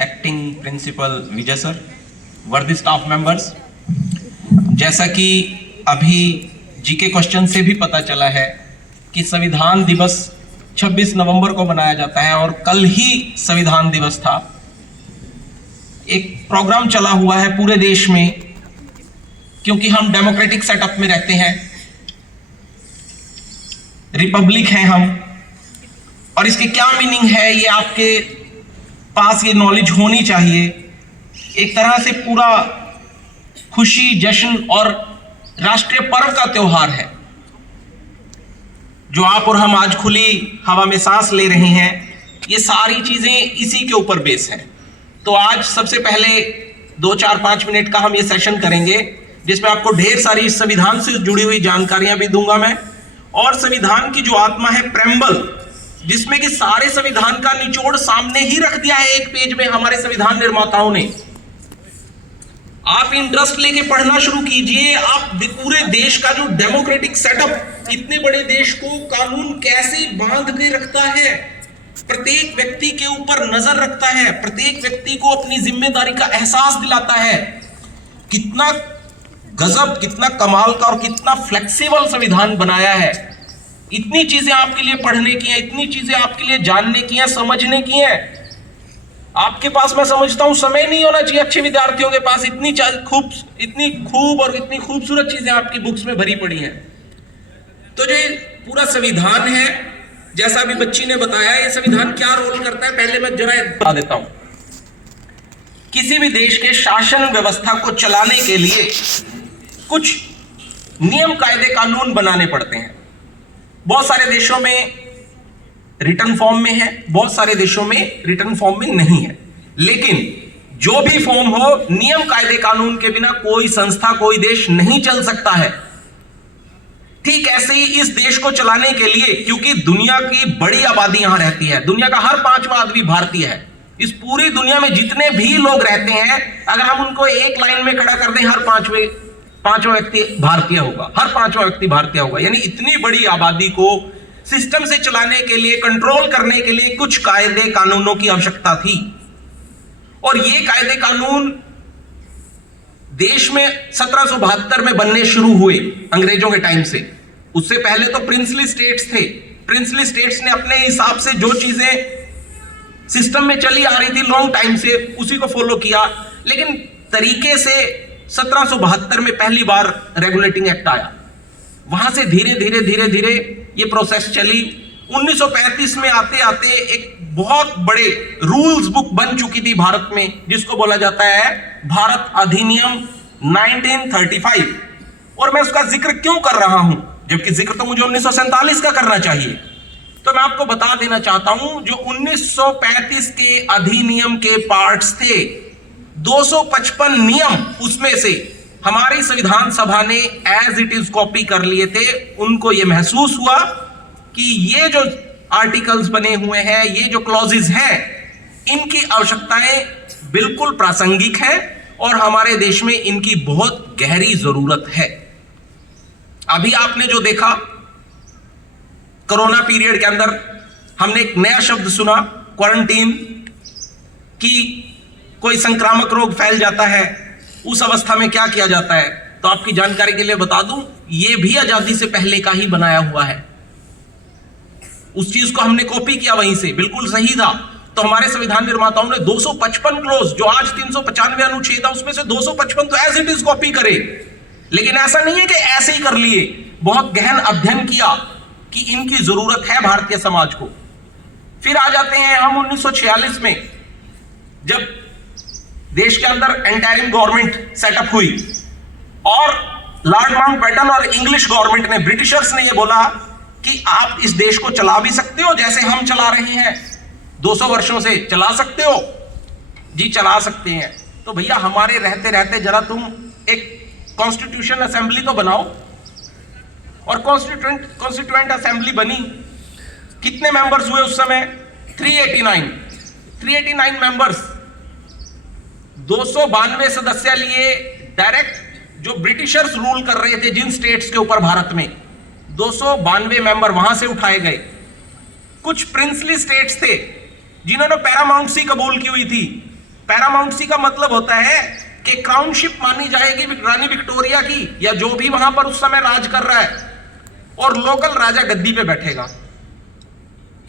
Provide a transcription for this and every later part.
Acting principal विजय sir, वर्दी staff members, जैसा कि अभी जीके क्वेश्चन से भी पता चला है कि संविधान दिवस 26 नवंबर को मनाया जाता है और कल ही संविधान दिवस था। एक प्रोग्राम चला हुआ है पूरे देश में, क्योंकि हम डेमोक्रेटिक सेटअप में रहते हैं, रिपब्लिक हैं हम, और इसके क्या मीनिंग है ये आपके पास ये नॉलेज होनी चाहिए। एक तरह से पूरा खुशी, जश्न और राष्ट्रीय पर्व का त्योहार है, जो आप और हम आज खुली हवा में सांस ले रहे हैं। ये सारी चीजें इसी के ऊपर बेस है। तो आज सबसे पहले 2-4-5 मिनट का हम ये सेशन करेंगे, जिसमें आपको ढेर सारी संविधान से जुड़ी हुई जानकारियां भी दूंगा मैं, और संविधान की जो आत्मा है प्रेम्बल, जिसमें कि सारे संविधान का निचोड़ सामने ही रख दिया है एक पेज में हमारे संविधान निर्माताओं ने। आप इंटरेस्ट लेके पढ़ना शुरू कीजिए। आप पूरे देश का जो डेमोक्रेटिक सेटअप, इतने बड़े देश को कानून कैसे बांध के रखता है, प्रत्येक व्यक्ति के ऊपर नजर रखता है, प्रत्येक व्यक्ति को अपनी जिम्मेदारी का एहसास दिलाता है। कितना गजब, कितना कमाल का और कितना फ्लेक्सिबल संविधान बनाया है। इतनी चीजें आपके लिए पढ़ने की हैं, इतनी चीजें आपके लिए जानने की हैं, समझने की हैं। आपके पास, मैं समझता हूं, समय नहीं होना चाहिए अच्छे विद्यार्थियों के पास। इतनी खूब और इतनी खूबसूरत चीजें आपकी बुक्स में भरी पड़ी हैं। तो जो पूरा संविधान है, जैसा अभी बच्ची ने बताया, ये संविधान क्या रोल करता है, पहले मैं जरा बता देता हूं। किसी भी देश के शासन व्यवस्था को चलाने के लिए कुछ नियम, कायदे, कानून बनाने पड़ते हैं। बहुत सारे देशों में रिटर्न फॉर्म में है, बहुत सारे देशों में रिटर्न फॉर्म में नहीं है, लेकिन जो भी फॉर्म हो, नियम, कायदे, कानून के बिना कोई संस्था, कोई देश नहीं चल सकता है। ठीक ऐसे ही इस देश को चलाने के लिए, क्योंकि दुनिया की बड़ी आबादी यहां रहती है, दुनिया का हर 5वां आदमी भारतीय है। इस पूरी दुनिया में जितने भी लोग रहते हैं, अगर हम उनको एक लाइन में खड़ा कर दें, हर पांचवा व्यक्ति भारतीय होगा, हर 5वां व्यक्ति भारतीय होगा। यानी इतनी बड़ी आबादी को सिस्टम से चलाने के लिए, कंट्रोल करने के लिए कुछ कायदे कानूनों की आवश्यकता थी। और ये कायदे कानून देश में 1772 में बनने शुरू हुए, अंग्रेजों के टाइम से। उससे पहले तो प्रिंसली स्टेट्स थे। प्रिंसली स्टेट्स ने अपने हिसाब से जो चीजें सिस्टम में चली आ रही थी लॉन्ग टाइम से, उसी को फॉलो किया। लेकिन तरीके से 1772 में पहली बार रेगुलेटिंग एक्ट आया। वहां से धीरे धीरे ये प्रोसेस चली। 1935 में आते आते एक बहुत बड़े रूल्स बुक बन चुकी थी भारत में, जिसको बोला जाता है भारत अधिनियम 1935। और मैं उसका जिक्र क्यों कर रहा हूं, जबकि जिक्र तो मुझे 1947 का करना चाहिए। तो मैं आपको बता देना चाहता हूं, जो 1935 के अधिनियम के पार्ट्स थे, 255 नियम उसमें से हमारी संविधान सभा ने एज इट इज कॉपी कर लिए थे। उनको यह महसूस हुआ कि ये जो आर्टिकल्स बने हुए हैं, ये जो क्लॉजेस हैं, इनकी आवश्यकताएं बिल्कुल प्रासंगिक हैं और हमारे देश में इनकी बहुत गहरी जरूरत है। अभी आपने जो देखा कोरोना पीरियड के अंदर, हमने एक नया शब्द सुना, क्वारंटीन, कि कोई संक्रामक रोग फैल जाता है, उस अवस्था में क्या किया जाता है। तो आपकी जानकारी के लिए बता दूं, यह भी आजादी से पहले का ही बनाया हुआ है। उस चीज को हमने कॉपी किया वहीं से, बिल्कुल सही था। तो हमारे संविधान निर्माताओं ने 255 क्लोज, जो आज 395 अनुच्छेद है, उसमें से 255 तो एज इट इज कॉपी करे। लेकिन ऐसा नहीं है कि ऐसे ही कर लिए, बहुत गहन अध्ययन किया कि इनकी जरूरत है भारतीय समाज को। फिर आ जाते हैं हम 1946 में, जब देश के अंदर इंटरिम गवर्नमेंट सेटअप हुई और लॉर्ड माउंटबेटन और इंग्लिश गवर्नमेंट ने, ब्रिटिशर्स ने यह बोला कि आप इस देश को चला भी सकते हो जैसे हम चला रहे हैं, 200 वर्षों से चला सकते हो। जी चला सकते हैं। तो भैया हमारे रहते रहते जरा तुम एक कॉन्स्टिट्यूशन असेंबली तो बनाओ। और कॉन्स्टिट्यूएंट असेंबली बनी। कितने मेंबर्स हुए उस समय? 389 मेंबर्स, 292 सदस्य लिए। डायरेक्ट जो ब्रिटिशर्स रूल कर रहे थे जिन स्टेट्स के ऊपर भारत में, 292 मेंबर वहां से उठाए गए। कुछ प्रिंसली स्टेट्स थे जिन्होंने पैरामाउंटेंसी कबूल की हुई थी, पैरामाउंट सी का मतलब होता है कि क्राउनशिप मानी जाएगी रानी विक्टोरिया की या जो भी वहां पर उस समय राज कर रहा है, और लोकल राजा गद्दी पे बैठेगा,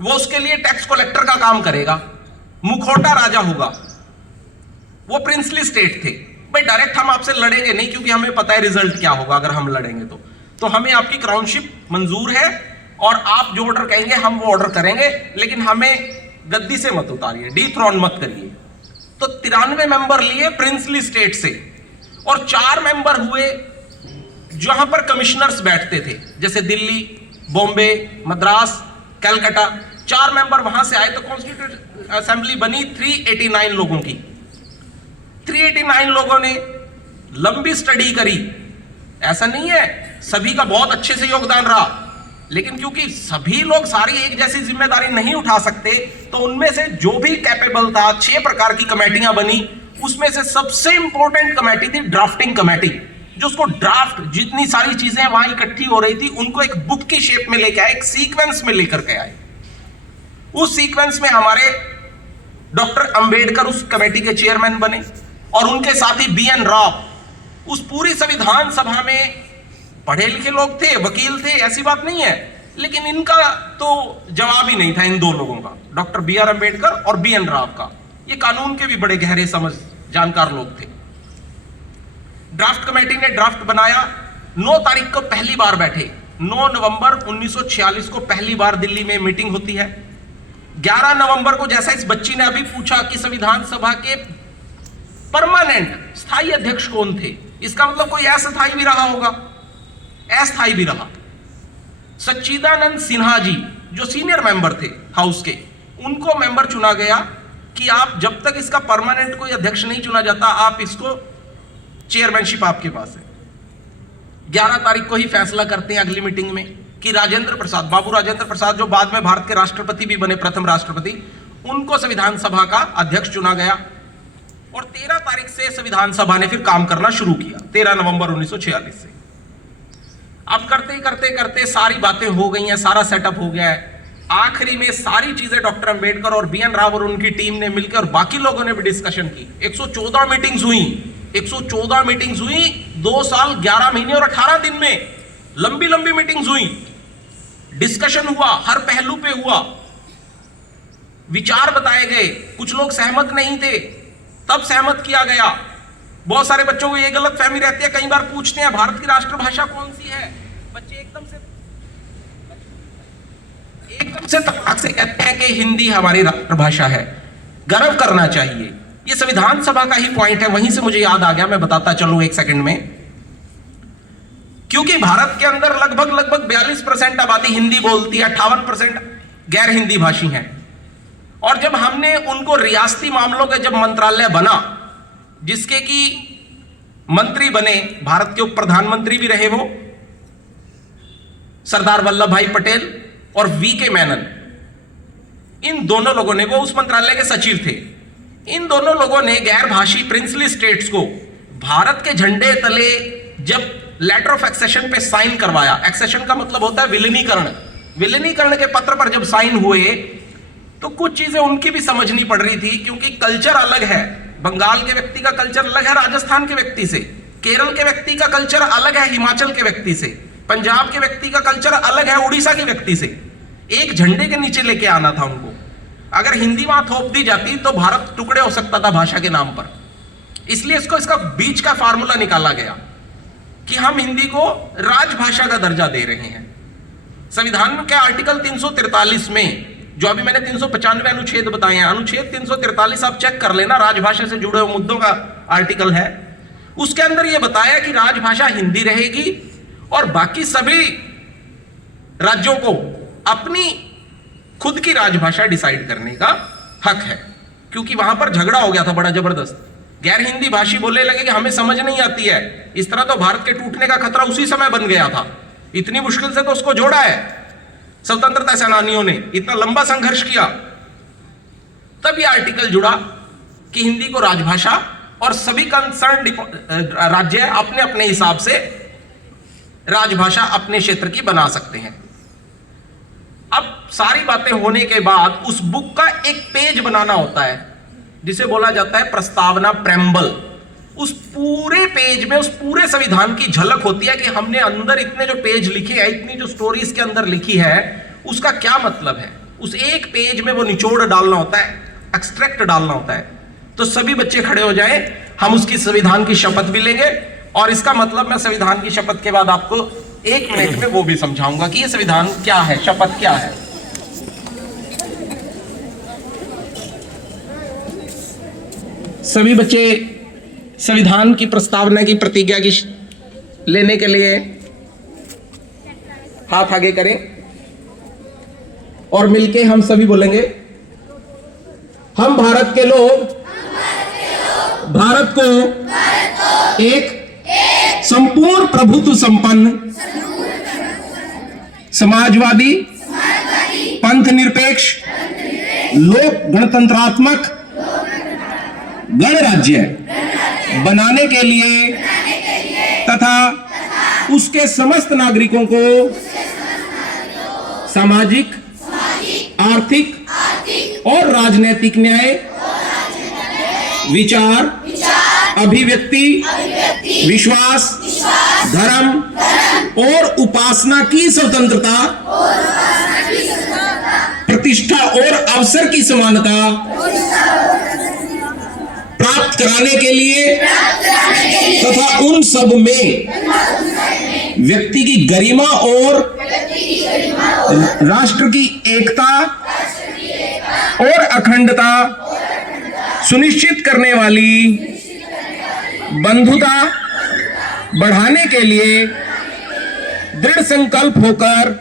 वो उसके लिए टैक्स कलेक्टर का काम करेगा, मुखौटा राजा होगा। वो प्रिंसली स्टेट थे भाई, डायरेक्ट हम आपसे लड़ेंगे नहीं क्योंकि हमें पता है रिजल्ट क्या होगा अगर हम लड़ेंगे तो हमें आपकी क्राउनशिप मंजूर है और आप जो ऑर्डर कहेंगे हम वो ऑर्डर करेंगे, लेकिन हमें गद्दी से मत उतारिए, डिथ्रॉन मत करिए। तो 93 मेंबर लिए प्रिंसली स्टेट से, और 4 मेंबर हुए जहां पर कमिश्नर्स बैठते थे, जैसे दिल्ली, बॉम्बे, मद्रास, कलकत्ता। 4 मेंबर वहां से आए तो कॉन्स्टिट्यूंट असेंबली बनी 389 लोगों की। 389 लोगों ने लंबी स्टडी करी। ऐसा नहीं है सभी का बहुत अच्छे से योगदान रहा, लेकिन क्योंकि सभी लोग सारी एक जैसी जिम्मेदारी नहीं उठा सकते, तो उनमें से जो भी कैपेबल था 6 प्रकार की कमेटियां बनी। उसमें से सबसे इंपॉर्टेंट कमेटी थी ड्राफ्टिंग कमेटी, जो उसको ड्राफ्ट, जितनी सारी चीजें वहां इकट्ठी हो रही थी उनको एक बुक की शेप में लेके आए, एक सीक्वेंस में लेकर के आए। उस सीक्वेंस में हमारे डॉक्टर अंबेडकर उस कमेटी के चेयरमैन बने, और उनके साथी BN राव। उस पूरी संविधान सभा में पढ़े लिखे लोग थे, वकील थे, ऐसी बात नहीं है, लेकिन इनका तो जवाब ही नहीं था इन 2 लोगों का, डॉक्टर BR अंबेडकर और BN राव का। ये कानून के भी बड़े गहरे समझ जानकार लोग थे। ड्राफ्ट कमेटी ने ड्राफ्ट बनाया। 9 तारीख को पहली बार बैठे। 9 नवंबर 1946 को पहली बार दिल्ली में मीटिंग होती है। 11 नवंबर को, जैसा इस बच्ची ने अभी पूछा कि संविधान सभा के परमानेंट स्थायी अध्यक्ष कौन थे, इसका मतलब कोई अस्थायी भी रहा होगा, अस्थायी भी रहा। सच्चिदानंद सिन्हा जी जो सीनियर मेंबर थे हाउस के, उनको मेंबर चुना गया कि आप जब तक इसका परमानेंट कोई अध्यक्ष नहीं चुना जाता, आप इसको चेयरमैनशिप आपके पास है। 11 तारीख को ही फैसला करते हैं अगली मीटिंग में कि राजेंद्र प्रसाद, बाबू राजेंद्र प्रसाद, जो बाद में भारत के राष्ट्रपति भी बने, प्रथम राष्ट्रपति, उनको संविधान सभा का अध्यक्ष चुना गया। और 13 तारीख से संविधान सभा ने फिर काम करना शुरू किया, 13 नवंबर 1946 से। अब करते करते करते सारी बातें हो गई हैं, सारा सेटअप हो गया है। आखिरी में सारी चीजें डॉक्टर अंबेडकर और BN राव और उनकी टीम ने मिलकर, और बाकी लोगों ने भी डिस्कशन की। 114 मीटिंग्स हुई, 114 मीटिंग्स हुई 2 साल 11 महीने और 18 दिन में। लंबी लंबी मीटिंग्स हुई, डिस्कशन हुआ, हर पहलू पे हुआ, विचार बताए गए। कुछ लोग सहमत नहीं थे, तब सहमत किया गया। बहुत सारे बच्चों को ये गलत फहमी रहती है, कई बार पूछते हैं भारत की राष्ट्रभाषा कौन सी है, बच्चे एकदम से तबाक से कहते हैं कि हिंदी हमारी राष्ट्रभाषा है। गर्व करना चाहिए। ये संविधान सभा का ही पॉइंट है, वहीं से मुझे याद आ गया, मैं बताता चलूं 1 सेकंड में। क्योंकि भारत के अंदर लगभग 42% आबादी हिंदी बोलती है, 58% गैर हिंदी भाषी हैं। और जब हमने उनको रियासती मामलों के जब मंत्रालय बना, जिसके कि मंत्री बने, भारत के उप प्रधानमंत्री भी रहे वो सरदार वल्लभ भाई पटेल और VK मेनन, इन दोनों लोगों ने, वो उस मंत्रालय के सचिव थे, इन दोनों लोगों ने गैर भाषी प्रिंसली स्टेट्स को भारत के झंडे तले जब लेटर ऑफ एक्सेशन पे साइन करवाया, एक्सेशन का मतलब होता है विलीनीकरण, विलीनीकरण के पत्र पर जब साइन हुए तो कुछ चीजें उनकी भी समझनी पड़ रही थी, क्योंकि कल्चर अलग है। बंगाल के व्यक्ति का कल्चर अलग है राजस्थान के व्यक्ति से, केरल के व्यक्ति का कल्चर अलग है हिमाचल के व्यक्ति से, पंजाब के व्यक्ति का कल्चर अलग है उड़ीसा के व्यक्ति से। एक झंडे के नीचे लेके आना था उनको। अगर हिंदी वहां थोप दी जाती तो भारत टुकड़े हो सकता था भाषा के नाम पर। इसलिए इसका बीच का फार्मूला निकाला गया कि हम हिंदी को राजभाषा का दर्जा दे रहे हैं। संविधान के आर्टिकल 343 में, जो अभी मैंने 395 अनुच्छेद बताए हैं, अनुच्छेद 343 आप चेक कर लेना, राजभाषा से जुड़े हुए मुद्दों का आर्टिकल है। उसके अंदर यह बताया कि राजभाषा हिंदी रहेगी और बाकी सभी राज्यों को अपनी खुद की राजभाषा डिसाइड करने का हक है। क्योंकि वहां पर झगड़ा हो गया था बड़ा जबरदस्त, गैर हिंदी भाषी बोलने लगे कि हमें समझ नहीं आती है। इस तरह तो भारत के टूटने का खतरा उसी समय बन गया था। इतनी मुश्किल से तो उसको जोड़ा है स्वतंत्रता सेनानियों ने, इतना लंबा संघर्ष किया, तब यह आर्टिकल जुड़ा कि हिंदी को राजभाषा और सभी कंसर्न राज्य अपने अपने हिसाब से राजभाषा अपने क्षेत्र की बना सकते हैं। अब सारी बातें होने के बाद उस बुक का एक पेज बनाना होता है, जिसे बोला जाता है प्रस्तावना, प्रेम्बल, उस पूरे पेज में, उस पूरे संविधान की झलक होती है कि हमने अंदर इतने जो पेज लिखे हैं, इतनी जो स्टोरीज के अंदर लिखी है, उसका क्या मतलब है। उस एक पेज में वो निचोड़ डालना होता है, एक्सट्रैक्ट डालना होता है। तो सभी बच्चे खड़े हो जाएं, हम उसकी संविधान की शपथ भी लेंगे, और इसका मतलब मैं संविधान की शपथ के बाद आपको 1 मिनट में वो भी समझाऊंगा कि ये संविधान क्या है, शपथ क्या है। सभी बच्चे संविधान की प्रस्तावना की प्रतिज्ञा की लेने के लिए हाथ आगे करें और मिलके हम सभी बोलेंगे, हम भारत के लोग भारत को एक संपूर्ण प्रभुत्व संपन्न, समाजवादी, पंथ निरपेक्ष, लोक गणतंत्रात्मक गणराज्य बनाने के लिए तथा उसके समस्त नागरिकों को सामाजिक, आर्थिक और राजनीतिक न्याय, विचार, अभिव्यक्ति, विश्वास, धर्म और उपासना की स्वतंत्रता, प्रतिष्ठा और अवसर की समानता प्राप्त कराने के लिए तथा उन सब में व्यक्ति की गरिमा और राष्ट्र की एकता और अखंडता सुनिश्चित करने वाली बंधुता बढ़ाने के लिए दृढ़ संकल्प होकर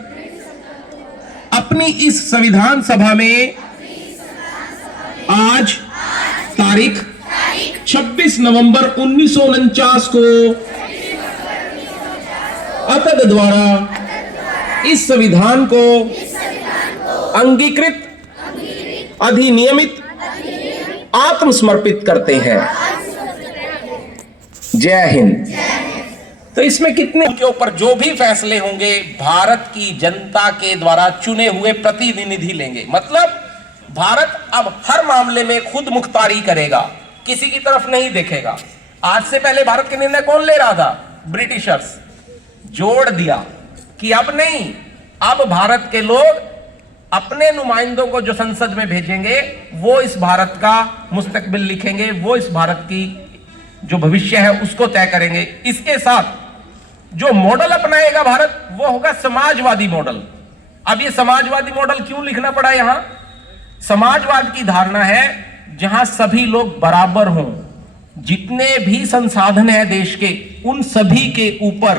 अपनी इस संविधान सभा में आज तारीख 26 नवंबर 1949 को अतद द्वारा इस संविधान को अंगीकृत, अधिनियमित, आत्मसमर्पित करते हैं। जय हिंद। तो इसमें कितने के ऊपर जो भी फैसले होंगे भारत की जनता के द्वारा चुने हुए प्रतिनिधि लेंगे। मतलब भारत अब हर मामले में खुद मुख्तारी करेगा, किसी की तरफ नहीं देखेगा। आज से पहले भारत के निर्णय कौन ले रहा था? ब्रिटिशर्स। जोड़ दिया कि अब नहीं, अब भारत के लोग अपने नुमाइंदों को जो संसद में भेजेंगे वो इस भारत का मुस्तकबिल लिखेंगे, वो इस भारत की जो भविष्य है उसको तय करेंगे। इसके साथ जो मॉडल अपनाएगा भारत वो होगा समाजवादी मॉडल। अब ये समाजवादी मॉडल क्यों लिखना पड़ा यहां? समाजवाद की धारणा है जहां सभी लोग बराबर हों, जितने भी संसाधन है देश के उन सभी के ऊपर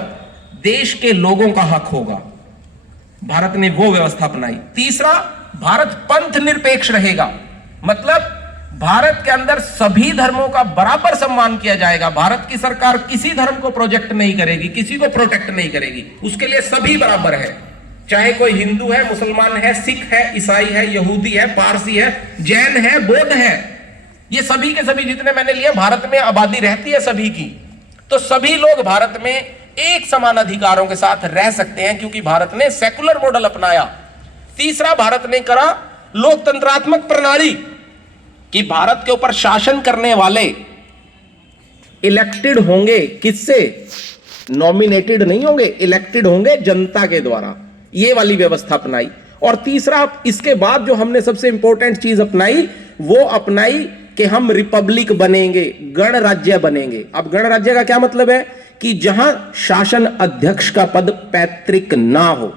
देश के लोगों का हक होगा। भारत ने वो व्यवस्था अपनाई। तीसरा, भारत पंथ निरपेक्ष रहेगा। मतलब भारत के अंदर सभी धर्मों का बराबर सम्मान किया जाएगा। भारत की सरकार किसी धर्म को प्रोजेक्ट नहीं करेगी, किसी को प्रोटेक्ट नहीं करेगी, उसके लिए सभी बराबर है। चाहे कोई हिंदू है, मुसलमान है, सिख है, ईसाई है, यहूदी है, पारसी है, जैन है, बौद्ध है, ये सभी के सभी जितने मैंने लिए, भारत में आबादी रहती है सभी की, तो सभी लोग भारत में एक समान अधिकारों के साथ रह सकते हैं क्योंकि भारत ने सेकुलर मॉडल अपनाया। तीसरा, भारत ने करा लोकतंत्रात्मक प्रणाली कि भारत के ऊपर शासन करने वाले इलेक्टेड होंगे। किससे? नॉमिनेटेड नहीं होंगे, इलेक्टेड होंगे जनता के द्वारा। ये वाली व्यवस्था अपनाई। और तीसरा, इसके बाद जो हमने सबसे इंपॉर्टेंट चीज अपनाई वो अपनाई कि हम रिपब्लिक बनेंगे, गणराज्य बनेंगे। अब गणराज्य का क्या मतलब है कि जहां शासन अध्यक्ष का पद पैतृक ना हो।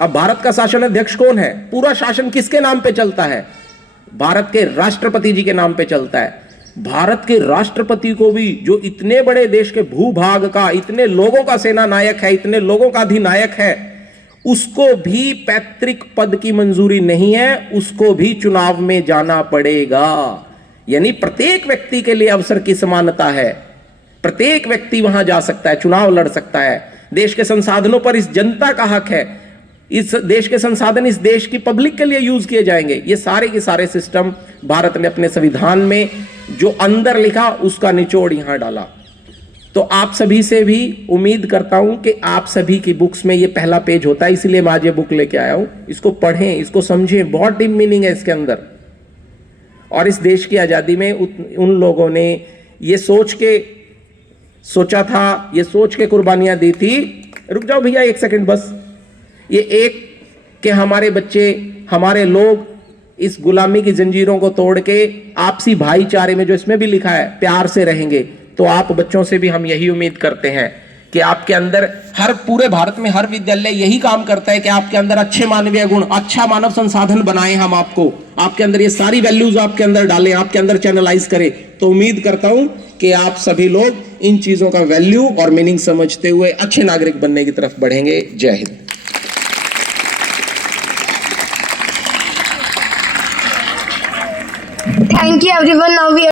अब भारत का शासन अध्यक्ष कौन है? पूरा शासन किसके नाम पे चलता है? भारत के राष्ट्रपति जी के नाम पे चलता है। भारत के राष्ट्रपति को भी, जो इतने बड़े देश के भूभाग का, इतने लोगों का सेना नायक है, इतने लोगों का अधिनायक है, उसको भी पैतृक पद की मंजूरी नहीं है, उसको भी चुनाव में जाना पड़ेगा। यानी प्रत्येक व्यक्ति के लिए अवसर की समानता है, प्रत्येक व्यक्ति वहां जा सकता है, चुनाव लड़ सकता है। देश के संसाधनों पर इस जनता का हक है, इस देश के संसाधन इस देश की पब्लिक के लिए यूज किए जाएंगे। ये सारे के सारे सिस्टम भारत ने अपने संविधान में जो अंदर लिखा उसका निचोड़ यहां डाला। तो आप सभी से भी उम्मीद करता हूं कि आप सभी की बुक्स में ये पहला पेज होता है, इसलिए मैं आज ये बुक लेके आया हूं। इसको पढ़ें, इसको समझें, बहुत डीप मीनिंग है इसके अंदर। और इस देश की आज़ादी में उन लोगों ने ये सोचा था, ये सोच के कुर्बानियां दी थी। रुक जाओ भैया एक सेकंड बस। ये एक कि हमारे बच्चे, हमारे लोग इस गुलामी की जंजीरों को तोड़ के आपसी भाईचारे में, जो इसमें भी लिखा है, प्यार से रहेंगे। तो आप बच्चों से भी हम यही उम्मीद करते हैं कि आपके अंदर, हर पूरे भारत में हर विद्यालय यही काम करता है कि आपके अंदर अच्छे मानवीय गुण, अच्छा मानव संसाधन बनाएं हम आपको, आपके अंदर ये सारी वैल्यूज आपके अंदर डालें, आपके अंदर चैनलाइज करें। तो उम्मीद करता हूं कि आप सभी लोग इन चीजों का वैल्यू और मीनिंग समझते हुए अच्छे नागरिक बनने की तरफ बढ़ेंगे। जय Hind. Thank you everyone. Now we